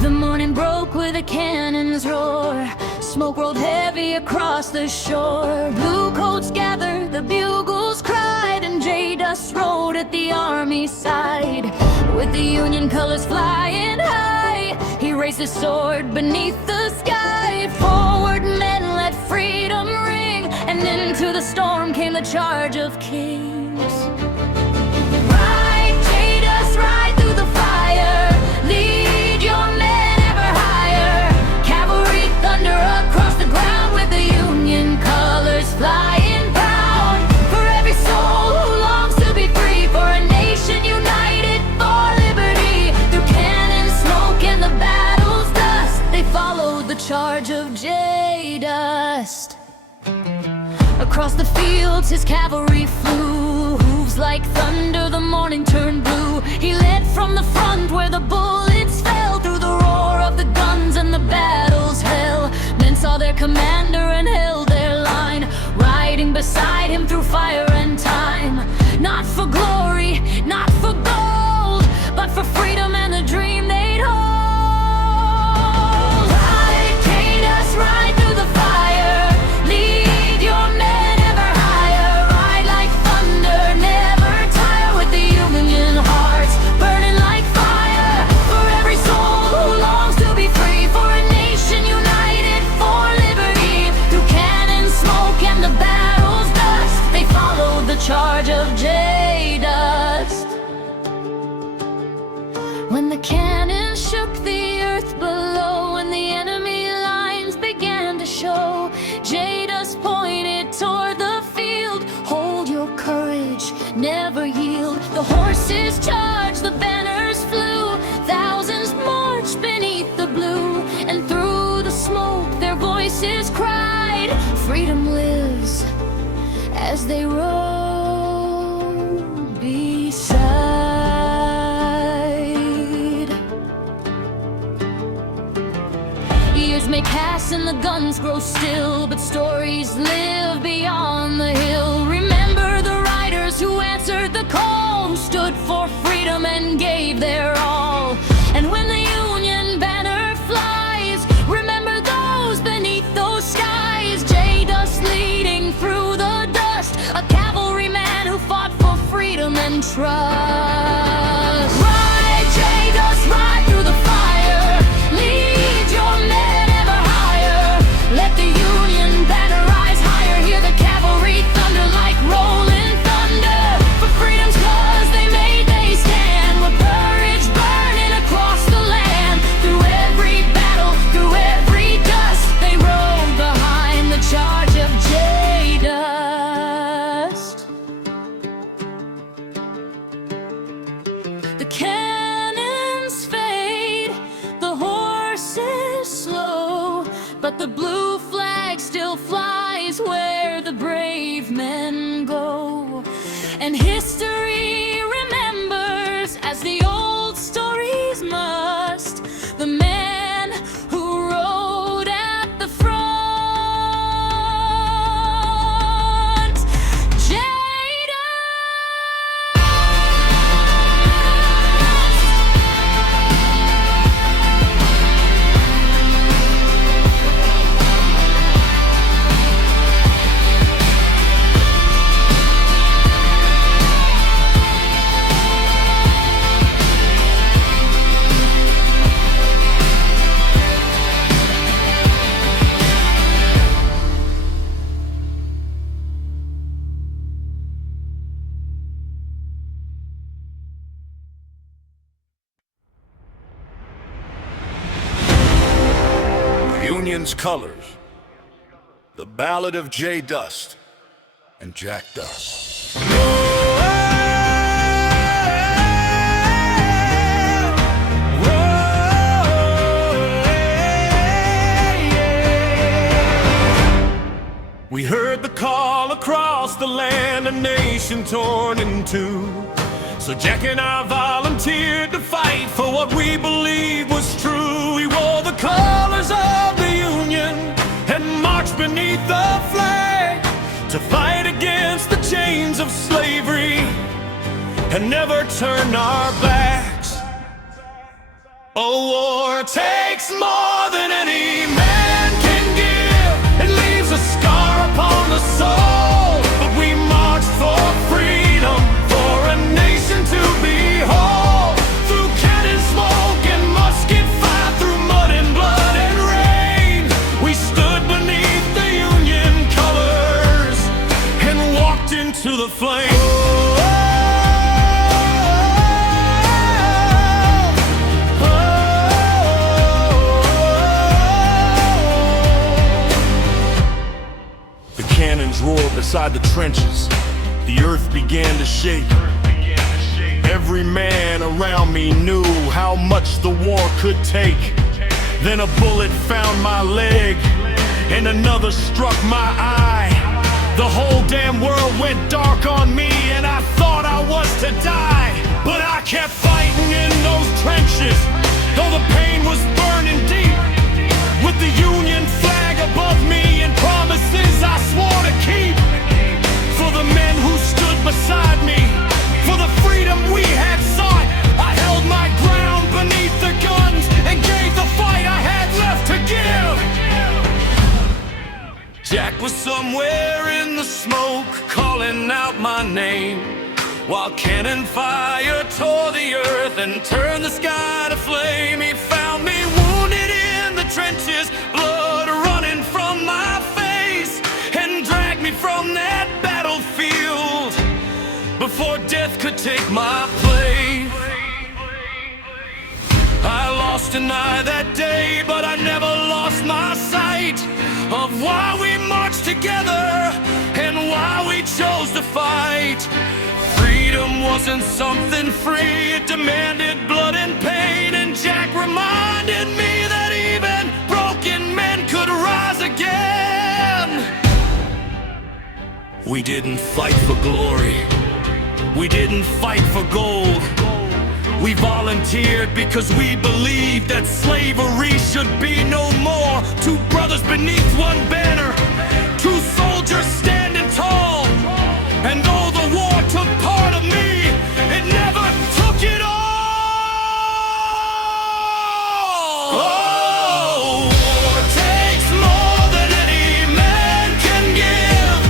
The morning broke with a cannon's roar. Smoke rolled heavy across the shore. Blue coats gathered, the bugles cried, and J-Dust rode at the army's side. With the Union colors flying high, he raised his sword beneath the sky. Forward men let freedom ring, and into the storm came the charge of kings. Ride, J-Dust, ride through the fire. Lead your men ever higher. Cavalry thunder across the ground with the Union colors flying proud. For every soul who longs to be free, for a nation united for liberty. Through cannon smoke and the battle's dust, they followed the charge of J-Dust. Across the fields his cavalry flew, hooves like thunder, the morning turned blue. He led from the front where the bullets fell, through the roar of the guns and the battle's hell. Men saw their commander and held their line, riding beside him through fire and time. Not for glory, not for gold, but for freedom and the dream they'd hold. Ride, J-Dust, ride through the fire. Lead your men ever higher. Ride like thunder, never tire, with the Union hearts burning like fire. For every soul who longs to be free, for a nation united for liberty. Through cannon smoke and the battle's dust, they followed the charge of J-Dust. When the cannon shook the earth below and the enemy lines began to show, J-Dust pointed toward the field. Hold your courage, never yield. The horses charged, the banners flew. Thousands marched beneath the blue, and through the smoke their voices cried, freedom lives, as they rode beside. Years may pass and the guns grow still, but stories live beyond the hill. Remember the riders who answered the call, who stood for freedom and gave their all. And when the Union banner flies, remember those beneath those skies. J-Dust leading through the dust, a cavalryman who fought for freedom and trust. Ride, J-Dust, ride through the fire. Lead your men ever higher. Let the Union banner rise higher. Hear the cavalry thunder like rolling thunder. For freedom's cause they made they stand, with courage burning across the land. Through every battle, through every dust, they rode behind the charge of J-Dust. The cannons fade, the horses slow, but the blue flag still flies where the brave men go. And history remembers, as the old stories must, the man who rode at the front. J-Dust. Union's colors, the Ballad of J-Dust and Jack Dust. We heard the call across the land, a nation torn in two. So Jack and I volunteered to fight for what we believed was true. We wore the colors of the Union and marched beneath the flag to fight against the chains of slavery and never turn our backs. Oh, war war takes more than any man can give. It leaves a scar upon the soul, but we marched for freedom, for a nation to be whole. Through cannon smoke and musket fire, through mud and blood and rain, we stood beneath the Union colors and walked into the flame. Cannons roared beside the trenches. The earth began to shake. Every man around me knew how much the war could take. Then a bullet found my leg, and another struck my eye. The whole damn world went dark on me, and I thought I was to die. But I kept fighting in those trenches, though the pain was burning deep. With the Union flag above me and promises I swore to keep. For the men who stood beside me, for the freedom we had sought, I held my ground beneath the guns and gave the fight I had left to give. Jack was somewhere in the smoke, calling out my name, while cannon fire tore the earth and turned the sky to flame. He found me wounded in the trenches, blood running from my face, and dragged me from that battlefield before death could take my place. I lost an eye that day, but I never lost my sight of why we marched together and why we chose to fight. Freedom wasn't something free, it demanded blood and pain, and Jack reminded me that even broken men could rise again. We didn't fight for glory, we didn't fight for gold. We volunteered because we believed that slavery should be no more. Two brothers beneath one banner, two soldiers standing tall. And though the war took part of me, it never took it all. Oh, war takes more than any man can give,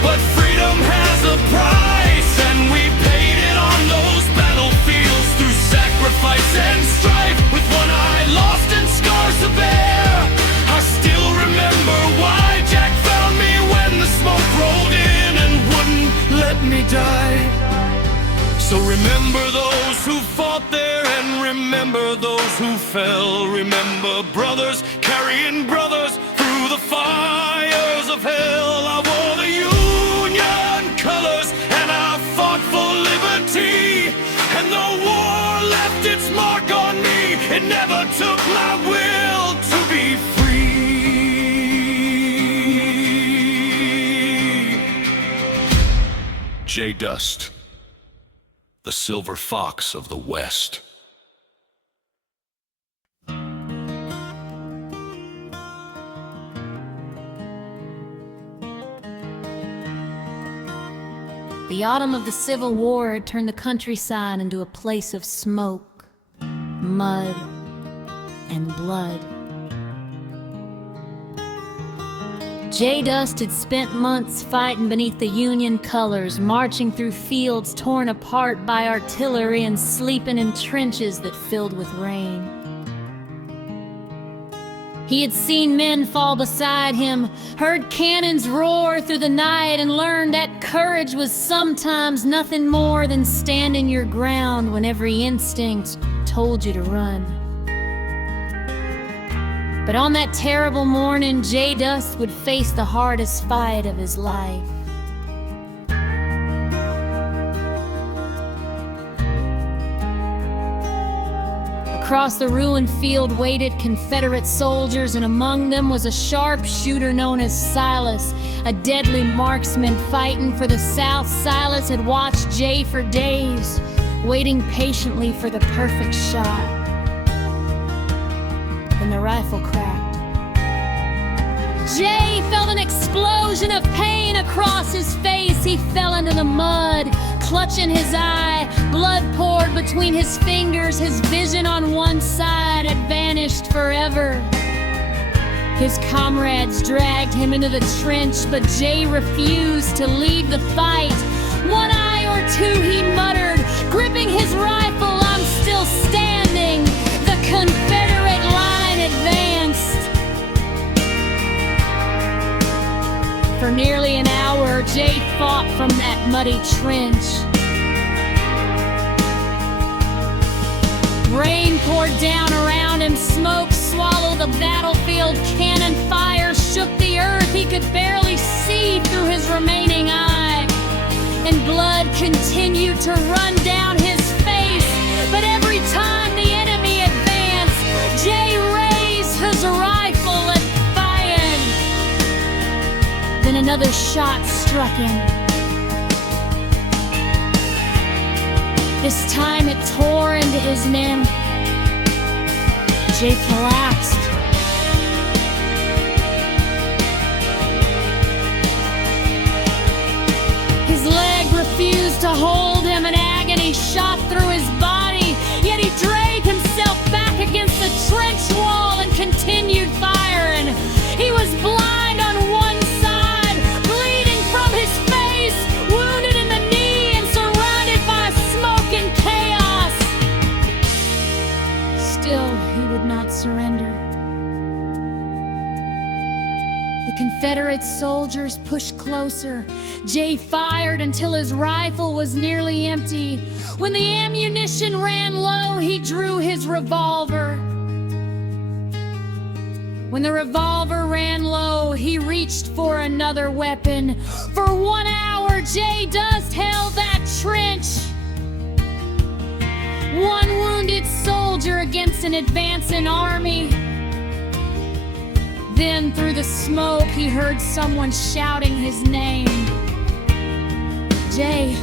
but freedom has a price, and we paid it on those battlefields through sacrifice and strife. With one eye lost and scars to bear, I still remember why Jack found me when the smoke rolled in and wouldn't let me die. So remember those who fought there, and remember those who fell. Remember brothers carrying brothers through the fires of hell. I wore the Union colors and I fought for liberty, and the war left its mark on me. It never took my will to be free. J Dust, the silver fox of the West. The autumn of the Civil War had turned the countryside into a place of smoke, mud, and blood. J Dust had spent months fighting beneath the Union colors, marching through fields torn apart by artillery and sleeping in trenches that filled with rain. He had seen men fall beside him, heard cannons roar through the night, and learned that courage was sometimes nothing more than standing your ground when every instinct told you to run. But on that terrible morning, J Dust would face the hardest fight of his life. Across the ruined field waited Confederate soldiers, and among them was a sharpshooter known as Silas, a deadly marksman fighting for the South. Silas had watched Jay for days, waiting patiently for the perfect shot. Then the rifle cracked. Jay felt an explosion of pain across his face. He fell into the mud, clutching his eye. Blood poured between his fingers. His vision on one side had vanished forever. His comrades dragged him into the trench, but Jay refused to leave the fight. "One eye or two," he muttered, gripping his rifle. "I'm still standing." The Confederate line advanced. For nearly an hour, Jay fought from that muddy trench. Rain poured down around him, smoke swallowed the battlefield, cannon fire shook the earth. He could barely see through his remaining eye, and blood continued to run down his face. But every time the enemy advanced, Jay raised his rifle and fired. Then another shot struck him. This time it tore into his men. Jay collapsed. His leg refused to hold him, and agony shot through his body. Yet he dragged himself back against the trench wall and continued firing. He was blind on one side, bleeding from his face, wounded in the knee, and surrounded by smoke and chaos. Still, he would not surrender. The Confederate soldiers pushed closer. Jay fired until his rifle was nearly empty. When the ammunition ran low, he drew his revolver. When the revolver ran low, he reached for another weapon. For 1 hour, Jay Dust held that trench. One wounded soldier against an advancing army. Then through the smoke, he heard someone shouting his name. Jay.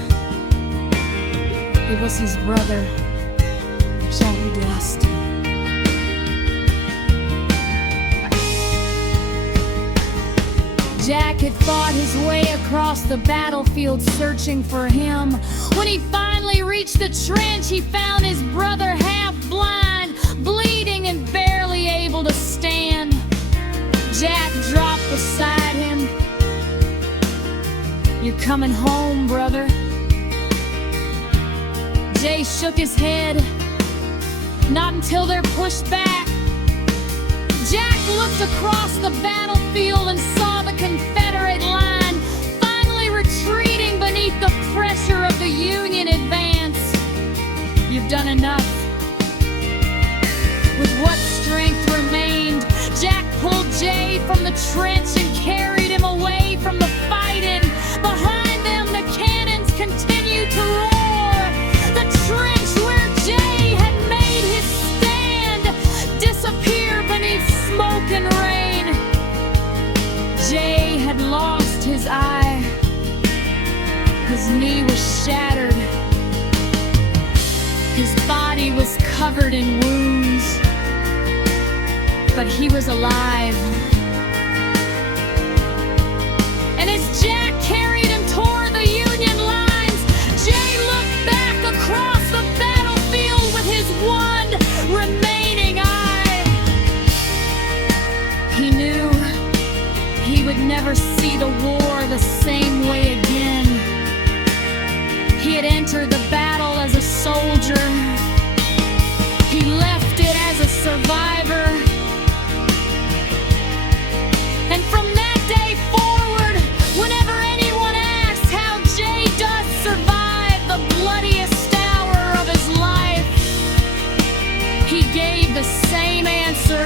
It was his brother, Jack Dust. Jack had fought his way across the battlefield searching for him. When he finally reached the trench, he found his brother half blind, bleeding and barely able to stand. Jack dropped beside him. "You're coming home, brother." Jay shook his head. "Not until they're pushed back." Jack looked across the battlefield and saw the Confederate line finally retreating beneath the pressure of the Union advance. "You've done enough." With what strength remained, Jack pulled Jay from the trench and carried him away from the fighting. Behind them, the cannons continued to roar. The trench where Jay had made his stand disappeared beneath smoke and rain. Jay had lost his eye. His knee was shattered. His body was covered in wounds. But he was alive. And as Jack carried him toward the Union lines, Jay looked back across the battlefield with his one remaining eye. He knew he would never see the war the same way again. He had entered the battle as a soldier. He left it as a survivor. And from that day forward, whenever anyone asks how Jay Dust survived the bloodiest hour of his life, he gave the same answer.